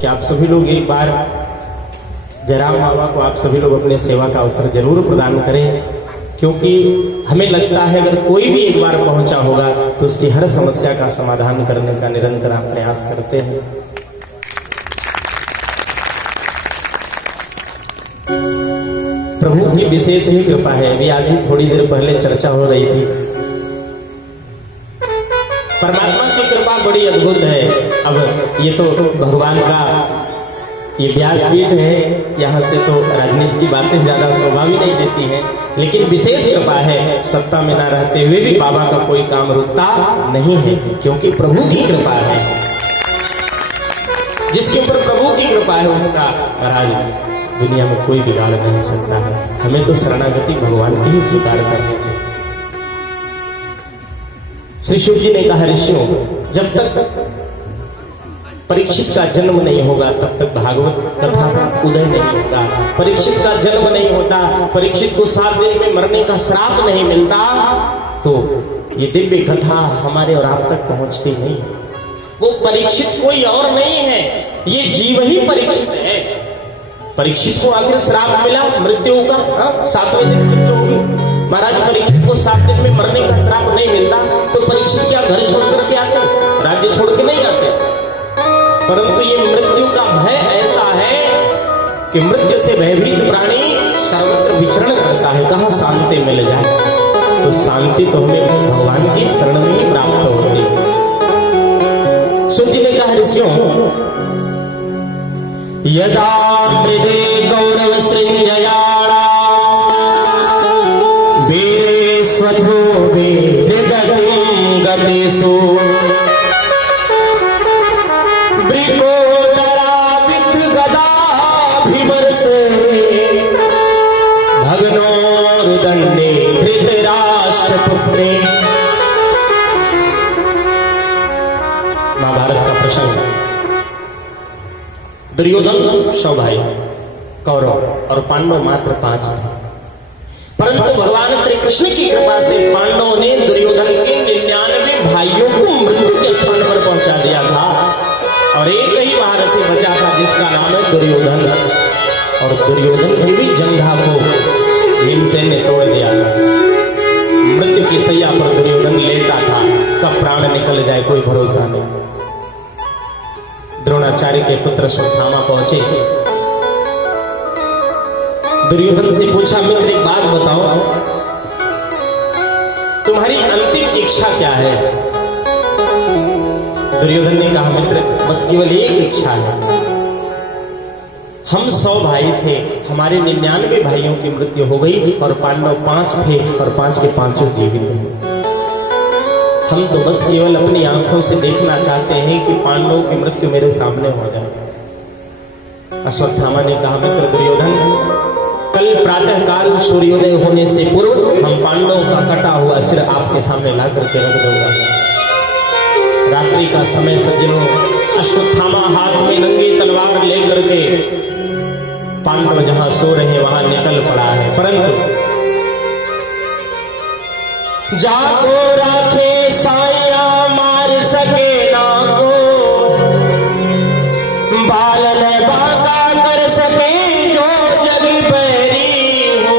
कि आप सभी लोग एक बार जयराम बाबा को आप सभी लोग अपने सेवा का अवसर जरूर प्रदान करें, क्योंकि हमें लगता है अगर कोई भी एक बार पहुंचा होगा तो उसकी हर समस्या का समाधान करने का निरंतर आप प्रयास करते हैं। प्रभु की विशेष ही कृपा है। अभी आज ही थोड़ी देर पहले चर्चा हो रही थी, परमात्मा की कृपा बड़ी अद्भुत है। अब ये तो भगवान का ये व्यासपीठ है, यहाँ से तो राजनीति की बातें ज्यादा शोभा भी नहीं देती हैं, लेकिन विशेष कृपा है। सत्ता में न रहते हुए भी बाबा का कोई काम रुकता नहीं है, क्योंकि प्रभु की कृपा है। जिसके ऊपर प्रभु की कृपा है उसका महाराज दुनिया में कोई बिगाड़ नहीं सकता है। हमें तो शरणागति भगवान की ही स्वीकार करनी चाहिए। श्री शिव जी ने कहा, ऋषियों, जब तक परीक्षित का जन्म नहीं होगा तब तक भागवत कथा का उदय नहीं होगा। परीक्षित का जन्म नहीं होता, परीक्षित को 7 दिन में मरने का श्राप नहीं मिलता, तो ये दिव्य कथा हमारे और आप तक पहुंचती नहीं। वो परीक्षित कोई और नहीं है, ये जीव ही परीक्षित है। परीक्षित को आखिर श्राप मिला मृत्यु का, 7वें दिन मृत्यु होगी। महाराज परीक्षित को 7 दिन में मरने का श्राप नहीं मिलता, तो परीक्षित क्या घर छोड़ करके आते, राज्य छोड़ के नहीं आते। परंतु ये मृत्यु का भय ऐसा है कि मृत्यु से भयभीत प्राणी सर्वत्र विचरण करता है, कहाँ शांति मिल जाए। तो शांति तो हमें भगवान की शरण में ही प्राप्त होती है। सुन जी ने कहा, ऋषियों, यदा मृदे गौरव सृंजयाणा वीरे स्वथो वीर गतिं गतेषु भगनोरुदंडे धृतराष्ट्रपुत्रे। महाभारत का प्रसंग। दुर्योधन 100 भाई, कौरव और पांडव मात्र 5 थे। परंतु भगवान श्री कृष्ण की कृपा से पांडवों ने दुर्योधन के 99 भाइयों को मृत्यु के स्थान पर पहुंचा दिया था, और एक ही महारथी बचा था जिसका नाम है दुर्योधन। और दुर्योधन की भी जंघा को भीमसेन ने तोड़ दिया था। मृत्यु की सैया पर दुर्योधन लेटा था, कब प्राण निकल जाए कोई भरोसा नहीं। द्रोणाचार्य के पुत्र अश्वत्थामा पहुंचे, दुर्योधन से पूछा, मित्र एक बात बताओ, तुम्हारी अंतिम इच्छा क्या है? दुर्योधन ने कहा, मित्र बस केवल एक इच्छा है। हम 100 भाई थे, हमारे 99 भाइयों की मृत्यु हो गई और पांडव 5 थे और 5 के 5 जीवित हैं। हम तो बस केवल अपनी आंखों से देखना चाहते हैं कि पांडवों की मृत्यु मेरे सामने हो जाए। अश्वत्थामा ने कहा, मित्र दुर्योधन, कल प्रातः काल सूर्योदय होने से पूर्व हम पांडवों का कटा हुआ सिर आपके सामने ला करके रख दूंगा। रात्रि का समय सज्जनों, अश्वत्थामा हाथ में नंगी तलवार लेकर के पांडव जहां सो रहे वहां निकल पड़ा है। परंतु जाको राखे साया मार सके ना को, बालन बाका कर सके जो जगी पैरी हो।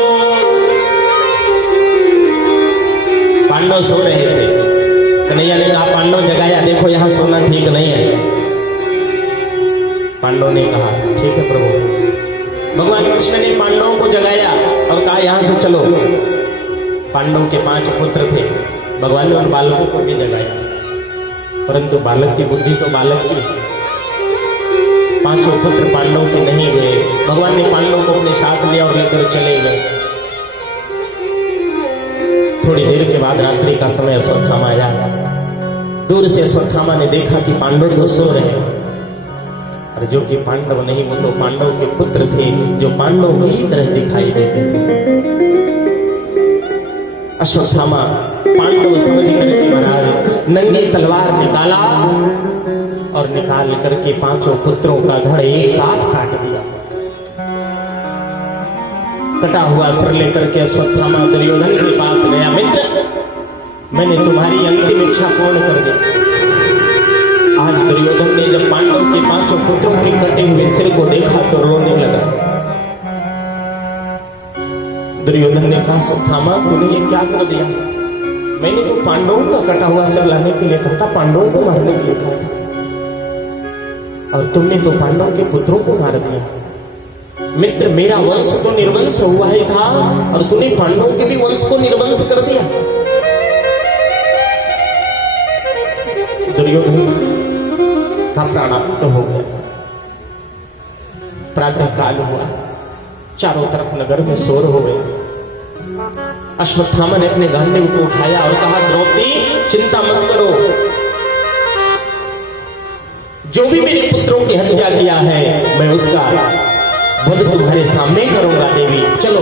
पांडव सो रहे थे, कन्हैया ने कहा, पांडव जगाया, देखो यहां सोना ठीक नहीं है। पांडव ने कहा, ठीक है प्रभु। भगवान कृष्ण ने पांडवों को जगाया और कहा, यहां से चलो। पांडव के 5 पुत्र थे, भगवान ने उन बालकों को भी जगाया, परंतु बालक की बुद्धि तो बालक की। 5 पुत्र पांडव के नहीं गए। भगवान ने पांडवों को अपने साथ लिया और लेकर चले गए। थोड़ी देर के बाद रात्रि का समय अश्वत्थामा आया। दूर से अश्वत्थामा ने देखा कि पांडव तो सो रहे हैं, और जो कि पांडव नहीं, वो तो पांडव के पुत्र थे जो पांडव की ही तरह दिखाई देते थे। अश्वत्थामा पांडव समझ करके महाराज नंगी तलवार निकाला और निकाल करके 5 पुत्रों का धड़ एक साथ काट दिया। कटा हुआ सिर लेकर के अश्वत्थामा दुर्योधन के पास गया, मित्र मैंने तुम्हारी अंतिम इच्छा पूर्ण कर दी। आज दुर्योधन ने ने जब पांडव के पांचों पुत्रों के कटे हुए सिर को देखा तो रोने लगा। दुर्योधन ने कहा, अश्वत्थामा तूने ये क्या कर दिया? मैंने तो पांडवों का कटा हुआ सिर लाने के लिए कहा था, पांडवों को मारने के लिए कहा था, और तुमने तो पांडव के पुत्रों को मार दिया। मित्र, मेरा वंश तो निर्वंश हुआ ही था और तूने पांडवों के भी वंश को निर्वंश कर दिया। दुर्योधन का प्राणाप्त हो गया। प्रातः काल हुआ, चारों तरफ नगर में शोर हो गए। अश्वत्थामा ने अपने गांडीव को उठाया और कहा, द्रौपदी चिंता मत करो, जो भी मेरे पुत्रों की हत्या किया है मैं उसका वध तुम्हारे सामने करूंगा देवी, चलो।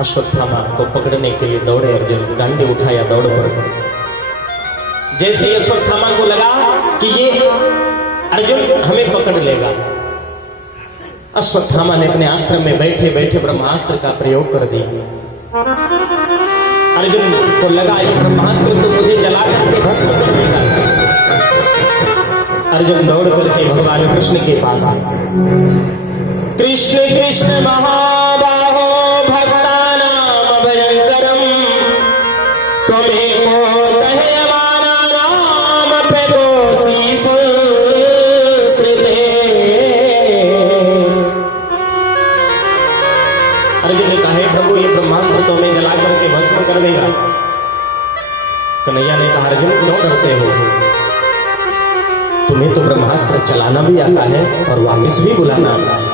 अश्वत्थामा को पकड़ने के लिए दौड़े अर्जुन, गांडीव उठाया, दौड़ पड़े। जैसे ही अश्वत्थामा को लगा कि ये अर्जुन हमें पकड़ लेगा, अश्वत्थामा ने अपने आश्रम में बैठे बैठे ब्रह्मास्त्र का प्रयोग कर दिया। अर्जुन को लगा ये ब्रह्मास्त्र तो मुझे जला करके भस्म कर देगा। अर्जुन दौड़ करके भगवान कृष्ण के पास आए। कृष्ण कृष्ण महाबाहो भक्तानां भयंकरम, त्वमेको दह्यमानानां पेदोषि संस्कृते। अर्जुन ने कहा, प्रभु ये ब्रह्मास्त्र तो हमें जला करके भस्म कर देगा। कन्हैया ने कहा, अर्जुन क्यों डरते हो? तुम्हें तो ब्रह्मास्त्र चलाना भी आता है और वापस भी बुलाना आता है,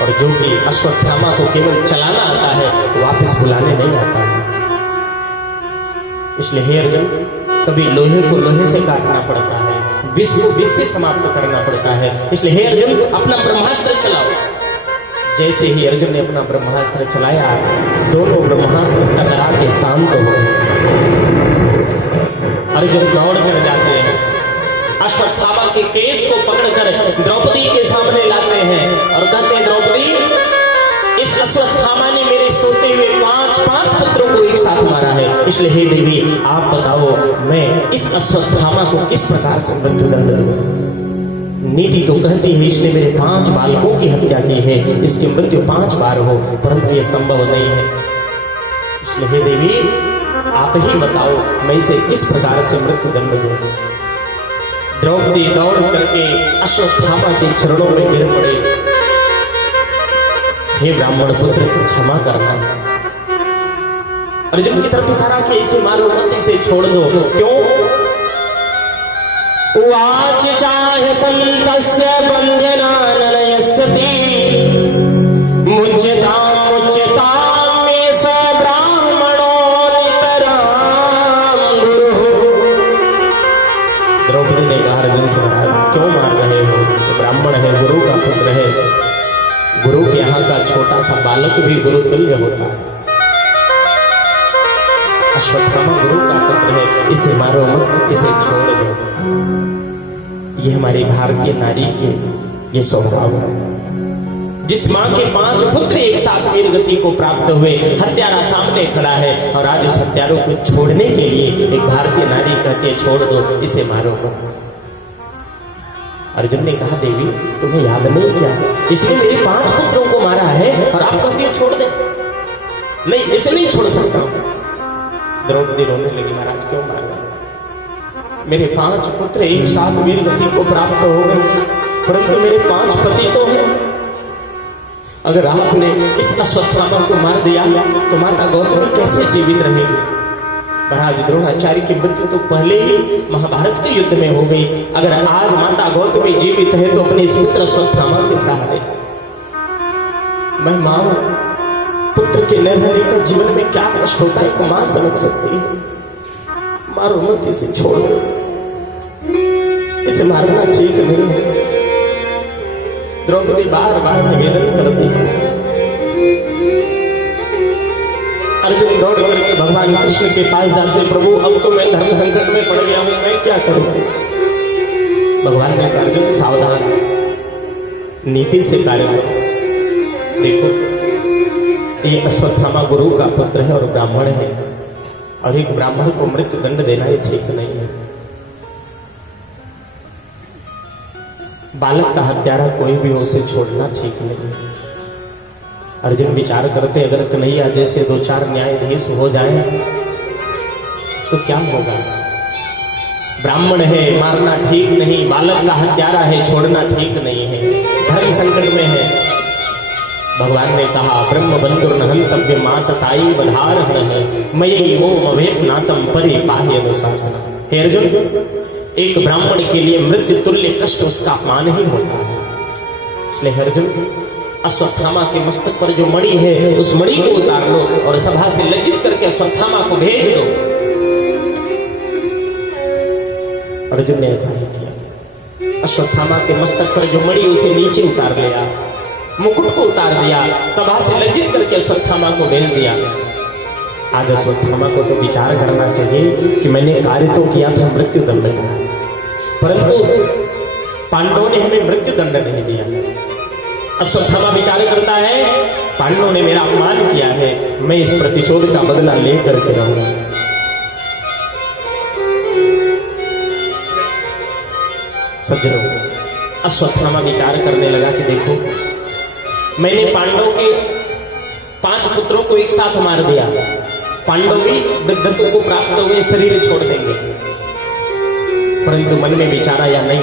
और जो कि अश्वत्थामा को केवल चलाना आता है, वापस बुलाने नहीं आता है। इसलिए हे अर्जुन, कभी लोहे को लोहे से काटना पड़ता है, विष को विष से समाप्त करना पड़ता है। इसलिए हे अर्जुन, अपना ब्रह्मास्त्र चलाओ। जैसे ही अर्जुन ने अपना ब्रह्मास्त्र चलाया, दोनों ब्रह्मास्त्र टकरा के शांत हो गए। अर्जुन दौड़ कर जाते हैं, अश्वत्थामा के केस को पकड़कर द्रौपदी के सामने लाते हैं और कहते हैं, द्रौपदी इस अश्वत्थामा ने मेरे सोते हुए पांच पुत्रों को एक साथ मारा है, इसलिए हे देवी आप बताओ मैं इस अश्वत्थामा को किस प्रकार से मृत्युदंड दूं? नीति तो कहती है इसने मेरे 5 बालकों की हत्या की है, इसकी मृत्यु 5 बार हो, परंतु यह संभव नहीं है। इसलिए हे देवी आप ही बताओ मैं इसे किस प्रकार से मृत्युदंड दूं? द्रौपदी दौड़ करके अश्वत्थामा के चरणों में गिर पड़े। हे ब्राह्मण पुत्र को क्षमा करना। अर्जुन की तरफ इशारा किया, इसे मारो मत, इसे छोड़ दो। क्यों? उवाच चाहे संतस्य बंधनानयस्यति मुच्यताम् मुच्यताम् मे स ब्राह्मणो नितराम् गुरुः। द्रौपदी ने कहा, अर्जुन से महाराज क्यों मार रहे हो? ब्राह्मण है, गुरु का पुत्र है, गुरु के यहाँ का छोटा सा बालक भी गुरु तुल्य होता है। अश्वत्थामा गुरु का पुत्र है, इसे मारो मत, इसे छोड़ दो। ये हमारी भारतीय नारी के ये स्वभाव है। जिस मां के 5 पुत्र एक साथ वीर गति को प्राप्त हुए, हत्यारा सामने खड़ा है और आज उस हत्यारों को छोड़ने के लिए एक भारतीय नारी कहती है छोड़ दो, इसे मारो मत। अर्जुन ने कहा, देवी तुम्हें याद नहीं क्या, इसने मेरे 5 पुत्रों को मारा है और आप कहती हो छोड़ दे? नहीं, इसे नहीं छोड़ सकता। द्रौपदी रोने लगी, महाराज क्यों मार रहे? मेरे 5 पुत्र एक साथ वीर गति को प्राप्त हो गए, परंतु मेरे 5 पति तो हैं। अगर आपने इस अश्वत्थामा को मार दिया तो माता गौतमी कैसे जीवित रहेगी? महाराज द्रोणाचार्य की मृत्यु तो पहले ही महाभारत के युद्ध में हो गई। अगर आज माता गौतमी जीवित है तो अपने इस पुत्र अश्वत्थामा के सहारे। मैं मां हूं, पुत्र के न रहने का जीवन में क्या कष्ट होता है, मां समझ सकती है। मारो मत, इसे छोड़ दो, इसे मारना ठीक नहीं है। द्रौपदी बार बार निवेदन करती है। अर्जुन दौड़ करके भगवान कृष्ण के पास जाते, प्रभु अब तो मैं धर्म संकट में पड़ गया हूं, मैं क्या करूं? भगवान ने कहा, अर्जुन सावधान, नीति से कार्य करो। देखो ये अश्वत्थामा गुरु का पुत्र है और ब्राह्मण है, और एक ब्राह्मण को मृत्यु दंड देना ये ठीक नहीं है। बालक का हत्यारा कोई भी हो, उसे छोड़ना ठीक नहीं। अर्जुन विचार करते अगर कन्हैया जैसे 2-4 न्यायाधीश हो जाए तो क्या होगा। ब्राह्मण है, मारना ठीक नहीं, बालक का हत्यारा है, छोड़ना ठीक नहीं है, धर्म संकट में है। भगवान ने कहा ब्रह्म बंधुर हंतव्य मात ताई बधार है मयि मोह अभेद नातम परे पाह्य अनुशासन। हे अर्जुन, एक ब्राह्मण के लिए मृत्यु तुल्य कष्ट उसका अपमान ही होता है। इसलिए अर्जुन, अश्वत्थामा के मस्तक पर जो मणि है उस मणि को उतार लो और सभा से लज्जित करके अश्वत्थामा को भेज दो। अर्जुन ने ऐसा ही किया। अश्वत्थामा के मस्तक पर जो मणि उसे नीचे उतार लिया, मुकुट को उतार दिया, सभा से लज्जित करके अश्वत्थामा को भेज दिया। आज अश्वत्थामा को तो विचार करना चाहिए कि मैंने कार्य तो किया था मृत्यु दंड का, परंतु पांडवों ने हमें मृत्यु दंड नहीं दिया। अश्वत्थामा विचार करता है पांडवों ने मेरा अपमान किया है, मैं इस प्रतिशोध का बदला लेकर के रहूंगा। सज्जनों, अश्वत्थामा विचार करने लगा कि देखो, मैंने पांडवों के 5 पुत्रों को एक साथ मार दिया, पांडव भी वृद्धत्व को प्राप्त हुए शरीर छोड़ देंगे, परंतु मन में विचारा या नहीं,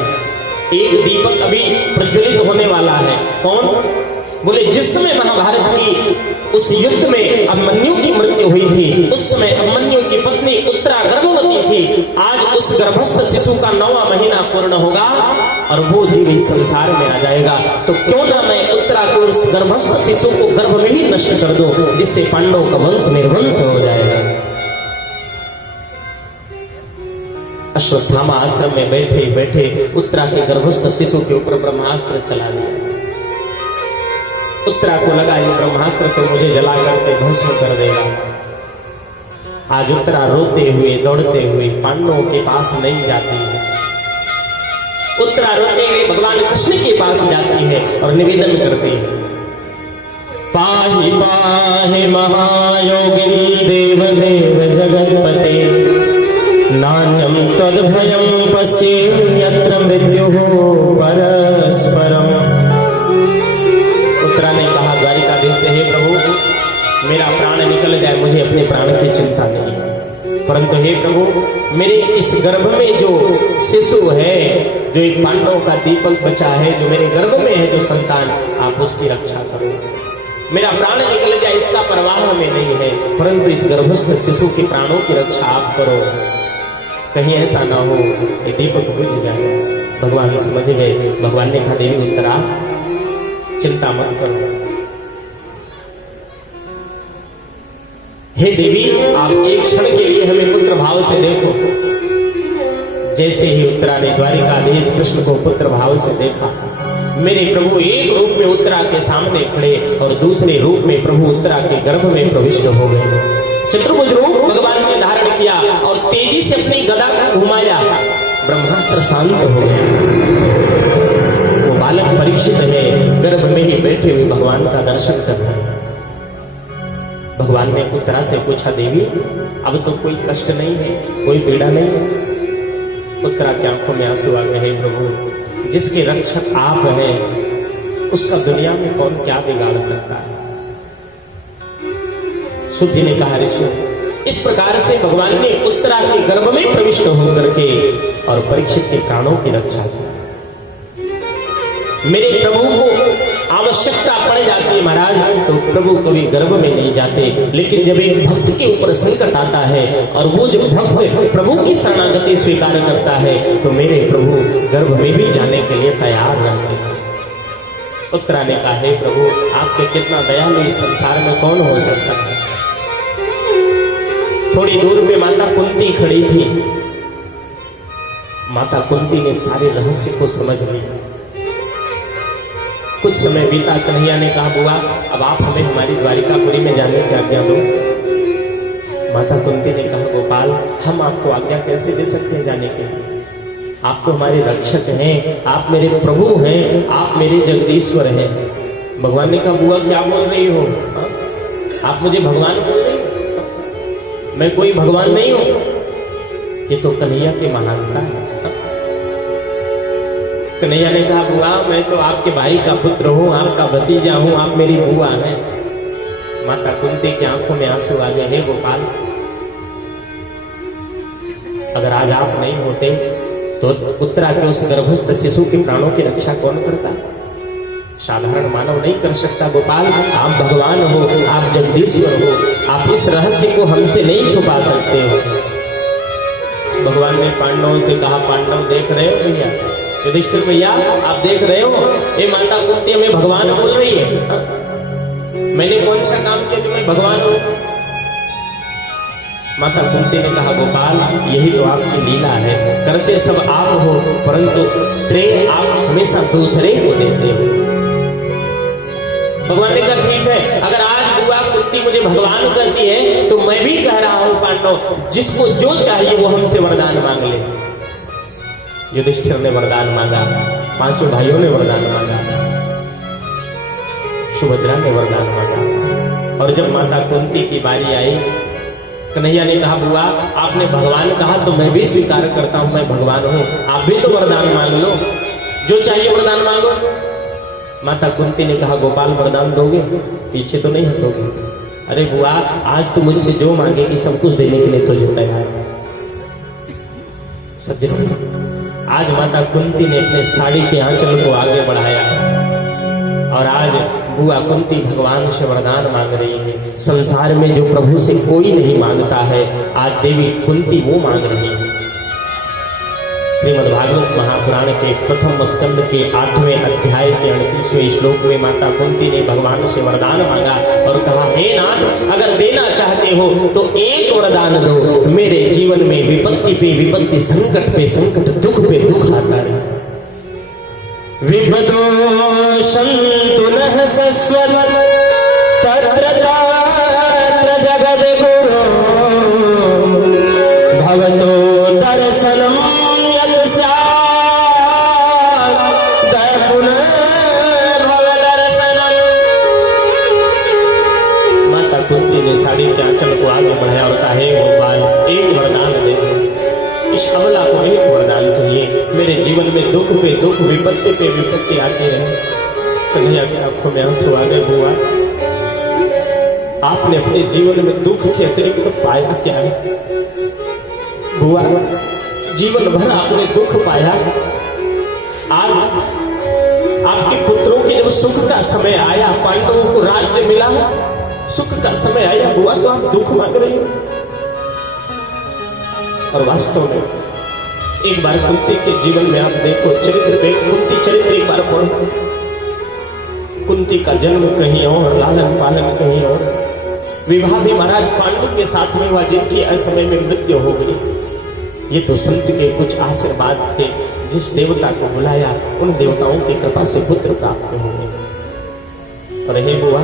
एक दीपक अभी प्रज्वलित होने वाला है। कौन? बोले जिस समय महाभारत की उस युद्ध में अभिमन्यु की मृत्यु हुई थी, उस समय अभिमन्यु की पत्नी उत्तरा गर्भवती थी। आज उस गर्भस्थ शिशु का 9वां महीना पूर्ण होगा और वो जीव इस संसार में आ जाएगा, तो क्यों ना मैं उत्तरा को उस गर्भस्थ शिशु को गर्भ में ही नष्ट कर दूं, जिससे पांडवों का वंश निर्वंश हो जाएगा। अश्वत्थामा आश्रम में बैठे बैठे उत्तरा के गर्भस्थ शिशु के ऊपर ब्रह्मास्त्र चला दिया। उत्तरा को लगा ये ब्रह्मास्त्र तो मुझे जला करके भस्म कर देगा। आज उत्तरा रोते हुए दौड़ते हुए पांडवों के पास नहीं जाती है। उत्तरा रोते हुए भगवान कृष्ण के पास जाती है और निवेदन करती है, पाहि पाहि महायोगिन देव देव जगतपते नान्यम तद्भयं पश्ये यत्र मृत्युः परस्परम। उत्तरा ने कहा द्वारिकाधीश से, हे प्रभु, मेरा प्राण निकल जाए मुझे अपने प्राण की चिंता नहीं, परंतु हे प्रभु, मेरे इस गर्भ में जो शिशु है, जो एक पांडवों का दीपक बचा है, जो मेरे गर्भ में है जो संतान, आप उसकी रक्षा करो। मेरा प्राण निकल जाए इसका परवाह हमें नहीं है, परंतु इस गर्भस्थ शिशु के प्राणों की रक्षा आप करो, कहीं ऐसा ना हो ये दीपक बुझ जाए। भगवान समझ गए। भगवान ने कहा, देवी उत्तरा, चिंता मत करो। हे देवी, आप एक क्षण के लिए हमें पुत्र भाव से देखो। जैसे ही उत्तरा ने द्वारिकाधीश कृष्ण को पुत्र भाव से देखा, मेरे प्रभु एक रूप में उत्तरा के सामने खड़े और दूसरे रूप में प्रभु उत्तरा के गर्भ में प्रविष्ट हो गए। चतुर्भुज रूप भगवान ने धारण किया और तेजी से अपनी गदा को घुमाया, ब्रह्मास्त्र शांत हो गया। वो बालक परीक्षित है, गर्भ में ही बैठे हुए भगवान का दर्शन कर रहे हैं। भगवान ने उत्तरा से पूछा, देवी अब तो कोई कष्ट नहीं है, कोई पीड़ा नहीं है। उत्तरा की आंखों में आंसू आ गए, हे प्रभु, जिसके रक्षक आप हैं उसका दुनिया में कौन क्या बिगाड़ सकता है। सुत जी ने कहा, ऋषि, इस प्रकार से भगवान ने उत्तरा के गर्भ में प्रविष्ट होकर के और परीक्षित के प्राणों की रक्षा की। मेरे प्रभु को आवश्यकता पड़ जाती है महाराज, तो प्रभु कभी गर्भ में नहीं जाते, लेकिन जब एक भक्त के ऊपर संकट आता है और वो जब भक्त प्रभु की शरणागति स्वीकार करता है, तो मेरे प्रभु गर्भ में भी जाने के लिए तैयार रहते हैं। उत्तरा ने कहा, हे प्रभु, आपके कितना दयालु इस संसार में कौन हो सकता है। थोड़ी दूर पे माता कुंती खड़ी थी। माता कुंती ने सारे रहस्य को समझ लिया। कुछ समय बीता, कन्हैया ने कहा, बुआ, अब आप हमें हमारी द्वारिकापुरी में जाने की आज्ञा दो। माता कुंती ने कहा, गोपाल, हम आपको आज्ञा कैसे दे सकते हैं जाने के लिए, आप तो हमारे रक्षक हैं, आप मेरे प्रभु हैं, आप मेरे जगदीश्वर हैं। भगवान ने कहा, बुआ क्या बोल रही हो, आप मुझे भगवान बोल रही हो, मैं कोई भगवान नहीं हूं, ये तो कन्हैया की महानता है। कन्हैया ने कहा बुआ मैं तो आपके भाई का पुत्र हूँ, आपका भतीजा हूँ, आप मेरी बुआ हैं। माता कुंती की आंखों में आंसू आ गए। हे गोपाल, अगर आज आप नहीं होते तो उत्तरा के उस गर्भस्थ शिशु के प्राणों की रक्षा कौन करता? साधारण मानव नहीं कर सकता। गोपाल, आप भगवान हो, आप जगदीश्वर हो, आप इस रहस्य को हमसे नहीं छुपा सकते हो। भगवान ने पांडवों से कहा, पांडव देख रहे हो भैया, युधिष्ठिर भैया आप देख रहे हो, ये माता कुंती हमें भगवान बोल रही है। हा? मैंने कौन सा काम किया कि मैं भगवान हूं? माता कुंती ने कहा, गोपाल यही तो आपकी लीला है, करते सब आप हो परंतु श्रेय आप हमेशा दूसरे को देते हो। भगवान ने कहा ठीक है, अगर आज बुआ कुंती मुझे भगवान कहती है तो मैं भी कह रहा हूं पांडव, जिसको जो चाहिए वो हमसे वरदान मांग ले। युधिष्ठिर ने वरदान मांगा, पांचों भाइयों ने वरदान मांगा, सुभद्रा ने वरदान मांगा। और जब माता कुंती की बारी आई, कन्हैया ने कहा बुआ आपने भगवान कहा तो मैं भी स्वीकार करता हूं, मैं भगवान हूं, आप भी तो वरदान मांग लो, जो चाहिए वरदान मांगो। माता कुंती ने कहा गोपाल वरदान दोगे? पीछे तो नहीं हटोगे? अरे बुआ आज तो मुझसे जो मांगेगी सब कुछ देने के लिए तो जो तैयार है। सज्जनों, आज माता कुंती ने अपने साड़ी के आंचल को आगे बढ़ाया और आज बुआ कुंती भगवान से वरदान मांग रही है। संसार में जो प्रभु से कोई नहीं मांगता है, आज देवी कुंती वो मांग रही है। श्रीमद् भागवत महापुराण के प्रथम स्कंद के 8वें अध्याय के 38वें श्लोक में माता कुंती ने भगवान से वरदान मांगा और कहा, हे नाथ अगर देना चाहते हो तो एक वरदान दो, मेरे जीवन में विपत्ति पे विपत्ति, संकट पे संकट, दुख पे दुख आता रहे। विपदो सन्तु नः सस्वत् तत्र तत्र जगद्गुरो भवतो दर्शनम् यत् स्यात् पुनः भव दर्शनम्। माता कुंती ने साड़ी के आंचल को आगे बढ़ाया और कहा, हे गोपाल एक वरदान दे दो, इस अबला को एक वरदान चाहिए, मेरे जीवन में दुख पे दुख, विपत्ति पे विपत्ति आती रहे। कन्हैया की आंखों में आंसू आ गए। बुआ आपने अपने जीवन में दुख के अतिरिक्त पाया क्या है? बुआ जीवन भर आपने दुख पाया, आज आपके पुत्रों के जब सुख का समय आया, पांडवों को राज्य मिला, सुख का समय आया, बुआ तो आप दुख मांग रही हो। और वास्तव में एक बार कुंती के जीवन में आप देखो, चरित्र में कुंती चरित्र एक बार पढ़ो। कुंती का जन्म कहीं और, लालन पालन कहीं और, विवाह भी महाराज पांडु के साथ में हुआ जिनकी असमय में मृत्यु हो गई। ये तो संत के कुछ आशीर्वाद थे, जिस देवता को बुलाया उन देवताओं की कृपा से पुत्र प्राप्त होंगे। और हे बुआ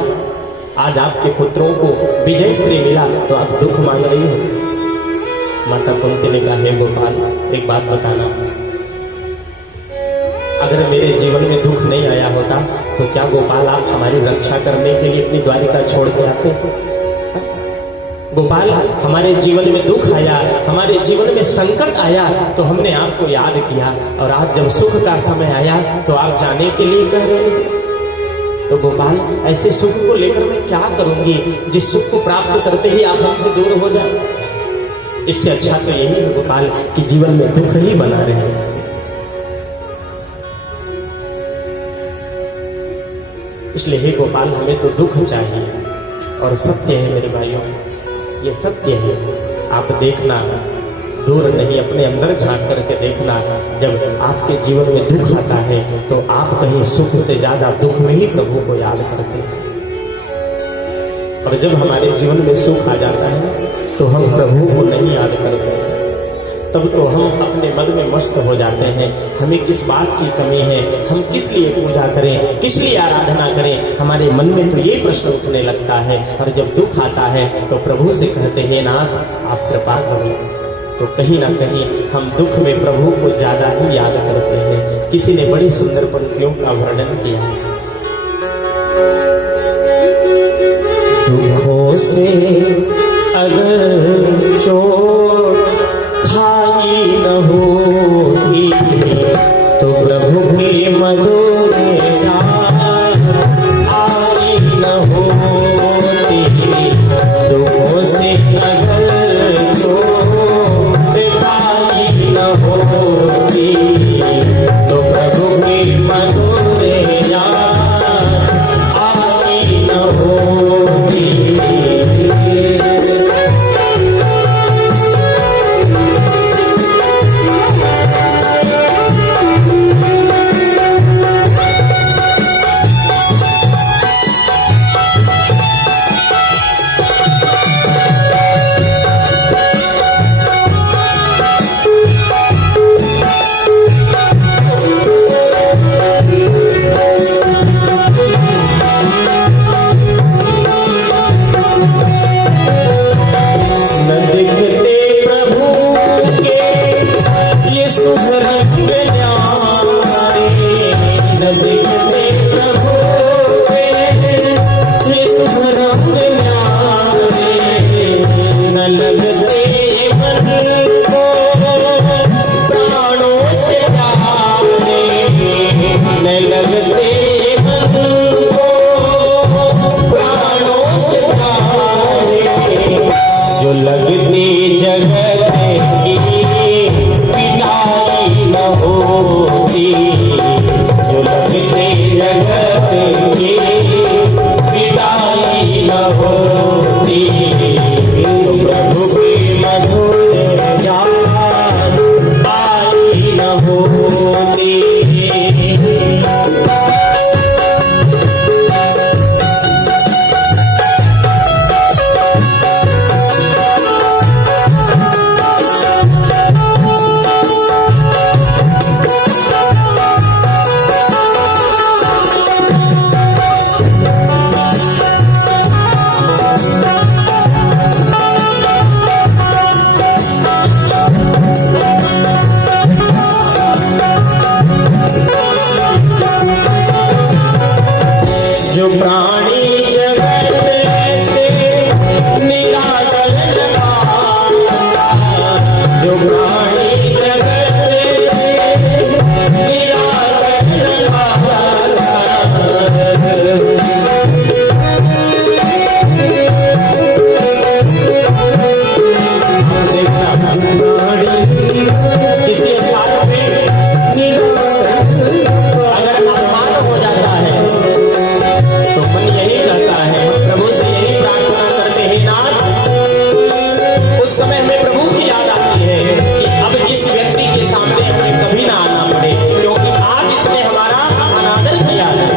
आज आपके पुत्रों को विजय श्री मिला तो आप दुख मांग रही हो। माता कुंती ने कहा, हे गोपाल एक बात बताना, अगर मेरे जीवन में दुख नहीं आया होता तो क्या गोपाल आप हमारी रक्षा करने के लिए अपनी द्वारिका छोड़ के आते? गोपाल हमारे जीवन में दुख आया, हमारे जीवन में संकट आया तो हमने आपको याद किया, और आज जब सुख का समय आया तो आप जाने के लिए कह रहे हैं। तो गोपाल ऐसे सुख को लेकर मैं क्या करूंगी जिस सुख को प्राप्त करते ही आप हमसे दूर हो जाए? इससे अच्छा तो यही है गोपाल कि जीवन में दुख ही बना रहे। इसलिए हे गोपाल हमें तो दुख चाहिए, और सत्य है मेरे भाइयों, ये सत्य है। आप देखना, दूर नहीं अपने अंदर झांक करके देखना, जब आपके जीवन में दुख आता है तो आप कहीं सुख से ज्यादा दुख में ही प्रभु को याद करते हैं, और जब हमारे जीवन में सुख आ जाता है तो हम प्रभु को नहीं याद करते, तब तो हम अपने मद में मस्त हो जाते हैं। हमें किस बात की कमी है, हम किस लिए पूजा करें, किस लिए आराधना करें, हमारे मन में तो ये प्रश्न उठने लगता है। और जब दुख आता है तो प्रभु से कहते हैं नाथ आप कृपा करो, तो कहीं ना कहीं हम दुख में प्रभु को ज्यादा ही याद करते हैं। किसी ने बड़ी सुंदर पंक्तियों का वर्णन किया, दुखों से अगर चोट खाई न होती तो प्रभु भी से जगत की विदाई न होती, तो प्रभु की मधुर याद आई न होती। जो प्राणी जगत से निराकर पाता, जो प्राणी जगत से निराकर पाता, किसी स्थान पे अगर अपमान हो जाता है तो मन यही कहता है, प्रभु से यही प्रार्थना करते हैं, नाथ उस समय हमें प्रभु की याद आती है कि अब इस व्यक्ति के सामने हमें कभी ना आना पड़े, क्योंकि आज इसने हमारा अनादर किया है।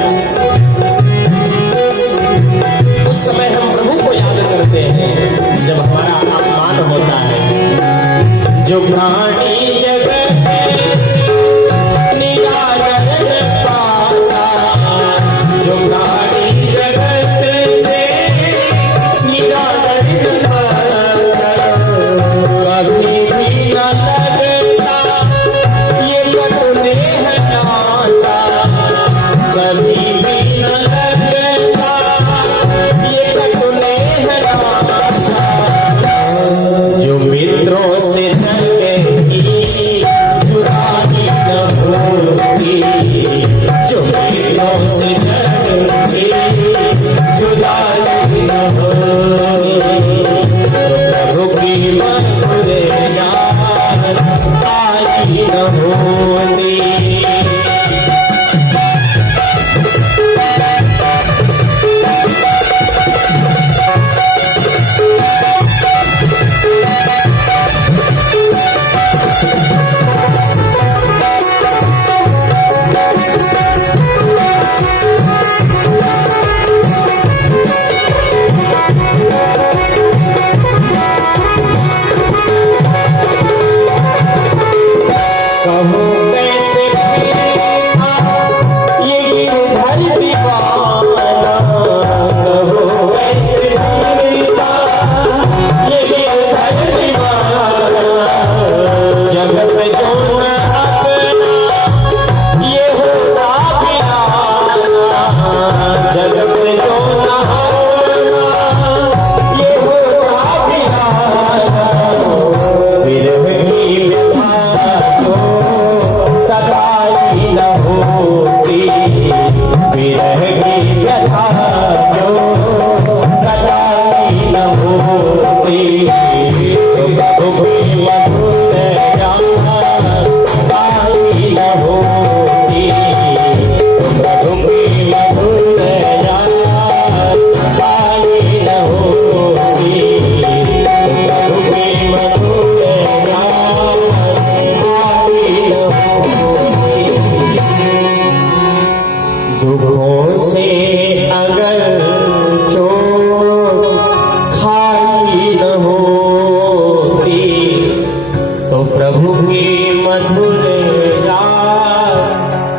उस समय हम प्रभु को याद करते हैं जब हमारा अपमान होता है। जो प्राणी जगत निराकर पाता, जो प्राणी जगत से निराकर पाता, कभी भी न लगता ये कटुनेह नाता, कभी भी न लगता ये कटुनेह नाता। जो मित्रों से जगती जुदाई न होती, जो मित्रों से जगती जुदाई न होती, तो प्रभु की मधुर याद आई न होती। कहो कैसे भीगा ये गिरधर दीवाना, कहो कैसे भीगा ये गिरधर दीवाना, जग पे जो न अपना ये होता भिराना, जग पे जो न अपना ये होता भिराना, विरह की व्यथा जो सगाई न होती, विरह की व्यथा जो सगाई न होती, तो प्रभु की मधुर याद आई न होती, तो प्रभु की मधुर याद आई न होती, तो प्रभु की मधुर याद आई न होती। दुखों से अगर चोट खाई न होती, तो प्रभु की मधुर याद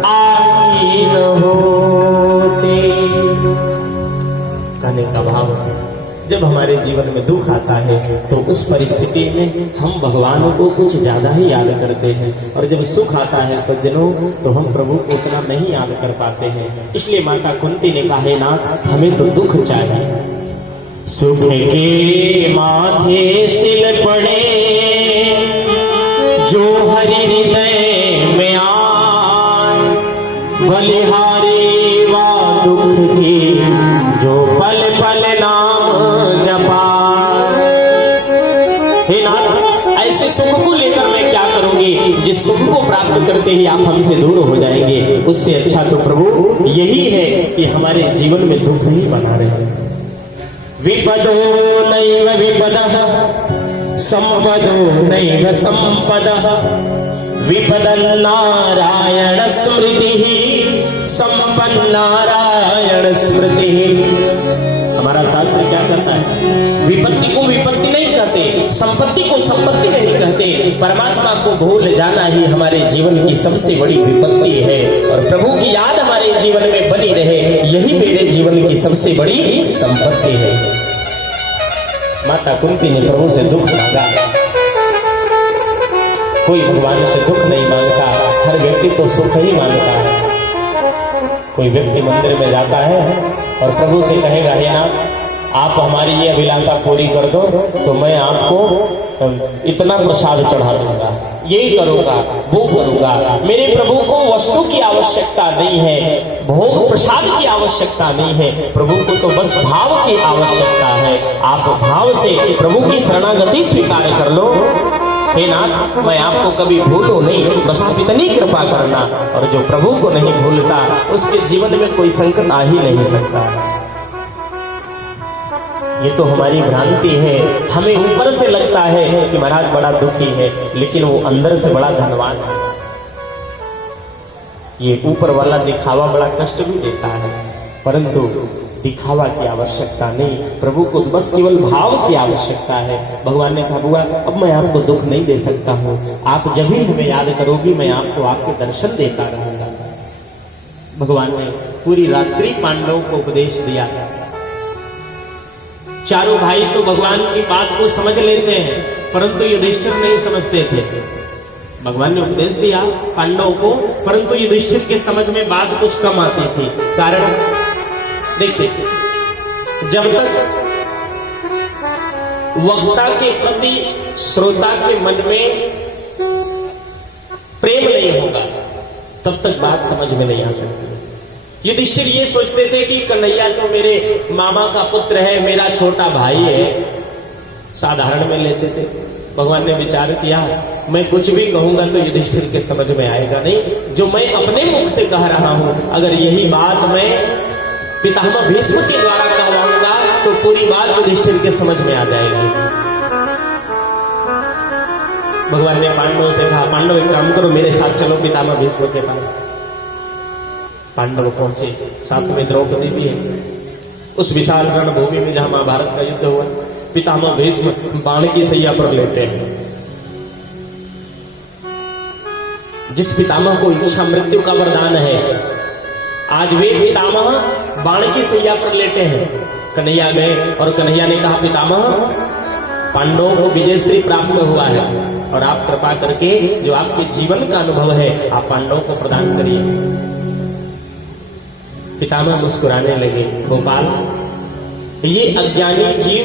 आई न होती। कहने का भाव है, जब हमारे जीवन में दुख आता है तो उस परिस्थिति में हम भगवान को कुछ ज्यादा ही याद करते हैं, और जब सुख आता है सज्जनों तो हम प्रभु को उतना नहीं याद कर पाते हैं। इसलिए माता कुंती ने कहा है, नाथ हमें तो दुख चाहिए। सुख के माथे सिल पड़े जो हरि हृदय में आए, बलिहारी वा दुख की जो पल पल नाम जपाए। हे नाथ, ऐसे सुख को लेकर मैं क्या करूंगी जिस सुख को प्राप्त करते ही आप हमसे दूर हो जाएंगे, उससे अच्छा तो प्रभु यही है कि हमारे जीवन में दुख ही बना रहे। विपदो नैव विपदः संपदो नैव संपदः, विपदन्नारायण स्मृतिः संपन्नारायण स्मृतिः। हमारा शास्त्र क्या कहता है? विपत्ति को विपत्ति नहीं कहते, संपत्ति को संपत्ति नहीं कहते। परमात्मा को भूल जाना ही हमारे जीवन की सबसे बड़ी विपत्ति है, और प्रभु की याद हमारे जीवन में बनी रहे, यही मेरे जीवन की सबसे बड़ी संपत्ति है। माता कुंती ने प्रभु से दुख मांगा, कोई भगवान से दुख नहीं मांगता, हर व्यक्ति तो सुख ही मांगता है। कोई व्यक्ति मंदिर में जाता है और प्रभु से कहेगा, हे नाथ आप हमारी ये अभिलाषा पूरी कर दो तो मैं आपको इतना प्रसाद चढ़ा दूंगा, यही करूंगा, वो करूंगा। मेरे प्रभु को वस्तु की आवश्यकता नहीं है, भोग प्रसाद की आवश्यकता नहीं है, प्रभु को तो बस भाव की आवश्यकता है। आप भाव से प्रभु की शरणागति स्वीकार कर लो। हे नाथ मैं आपको कभी भूलूं नहीं, बस आप इतनी कृपा करना। और जो प्रभु को नहीं भूलता उसके जीवन में कोई संकट आ ही नहीं सकता। ये तो हमारी भ्रांति है, हमें ऊपर से लगता है कि महाराज बड़ा दुखी है, लेकिन वो अंदर से बड़ा धनवान है। ये ऊपर वाला दिखावा बड़ा कष्ट भी देता है, परंतु दिखावा की आवश्यकता नहीं, प्रभु को बस केवल भाव की आवश्यकता है। भगवान ने कहा, बुआ अब मैं आपको दुख नहीं दे सकता हूँ, आप जब भी हमें याद करोगी मैं आपको आपके दर्शन देता रहूंगा। भगवान ने पूरी रात्रि पांडवों को उपदेश दिया। चारों भाई तो भगवान की बात को समझ लेते हैं, परंतु युधिष्ठिर नहीं समझते थे। भगवान ने उपदेश दिया पांडवों को, परंतु युधिष्ठिर के समझ में बात कुछ कम आती थी। कारण देखिए, जब तक वक्ता के प्रति श्रोता के मन में प्रेम नहीं होगा तब तक बात समझ में नहीं आ सकती। युधिष्ठिर ये सोचते थे कि कन्हैया तो मेरे मामा का पुत्र है, मेरा छोटा भाई है, साधारण में लेते थे। भगवान ने विचार किया, मैं कुछ भी कहूंगा तो युधिष्ठिर के समझ में आएगा नहीं, जो मैं अपने मुख से कह रहा हूं अगर यही बात मैं पितामह भीष्म के द्वारा कहवाऊंगा तो पूरी बात युधिष्ठिर के समझ में आ जाएगी। भगवान ने पांडवों से कहा, पांडव एक काम करो, मेरे साथ चलो पितामह भीष्म के पास। पांडव पहुंचे, साथ में द्रौपदी भी है। उस विशाल रणभूमि में जहां महाभारत का युद्ध हुआ, पितामह भीष्म बाण की सैया पर लेटे हैं। जिस पितामह को इच्छा मृत्यु का वरदान है, आज वे पितामह बाण की सैया पर लेटे हैं। कन्हैया गए और कन्हैया ने कहा, पितामह पांडवों को विजयश्री प्राप्त हुआ है और आप कृपा करके जो आपके जीवन का अनुभव है आप पांडवों को प्रदान करिए। पितामह मुस्कुराने लगे, गोपाल ये अज्ञानी जीव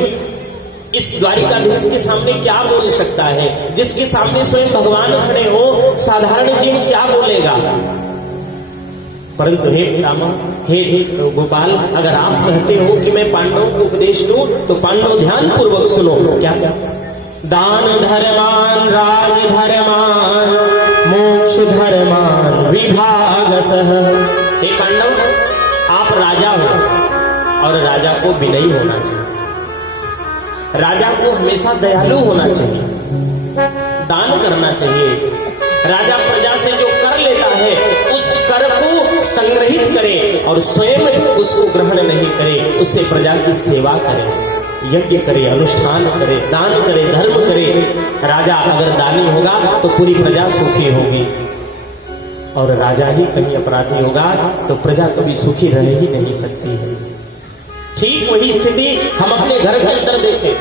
इस द्वारिकाधीश के सामने क्या बोल सकता है, जिसके सामने स्वयं भगवान खड़े हो, साधारण जीव क्या बोलेगा। परंतु हे पितामह, हे गोपाल, अगर आप कहते हो कि मैं पांडवों को उपदेश दूं तो पांडव ध्यान पूर्वक सुनो। क्या क्या? दान धर्मान राज धर्मान मोक्ष धर्मान विभागसः। हे पांडव, आप राजा हो और राजा को विनयी होना चाहिए, राजा को हमेशा दयालु होना चाहिए, दान करना चाहिए। राजा प्रजा से जो कर लेता है उस कर को संग्रहित करे और स्वयं उसको ग्रहण नहीं करे, उससे प्रजा की सेवा करे, यज्ञ करे, अनुष्ठान करे, दान करे, धर्म करे। राजा अगर दानी होगा तो पूरी प्रजा सुखी होगी, और राजा ही कहीं अपराधी होगा तो प्रजा कभी सुखी रह ही नहीं सकती है। ठीक वही स्थिति हम अपने घर के अंदर देखें।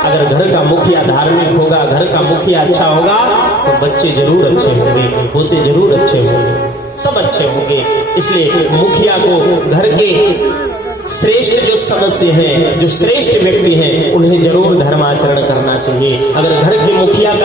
अगर घर का मुखिया धार्मिक होगा, घर का मुखिया अच्छा होगा तो बच्चे जरूर अच्छे होंगे, पोते जरूर अच्छे होंगे, सब अच्छे होंगे। इसलिए मुखिया को घर के श्रेष्ठ जो सदस्य हैं, जो श्रेष्ठ व्यक्ति हैं, उन्हें जरूर धर्माचरण करना चाहिए। अगर घर के मुखिया का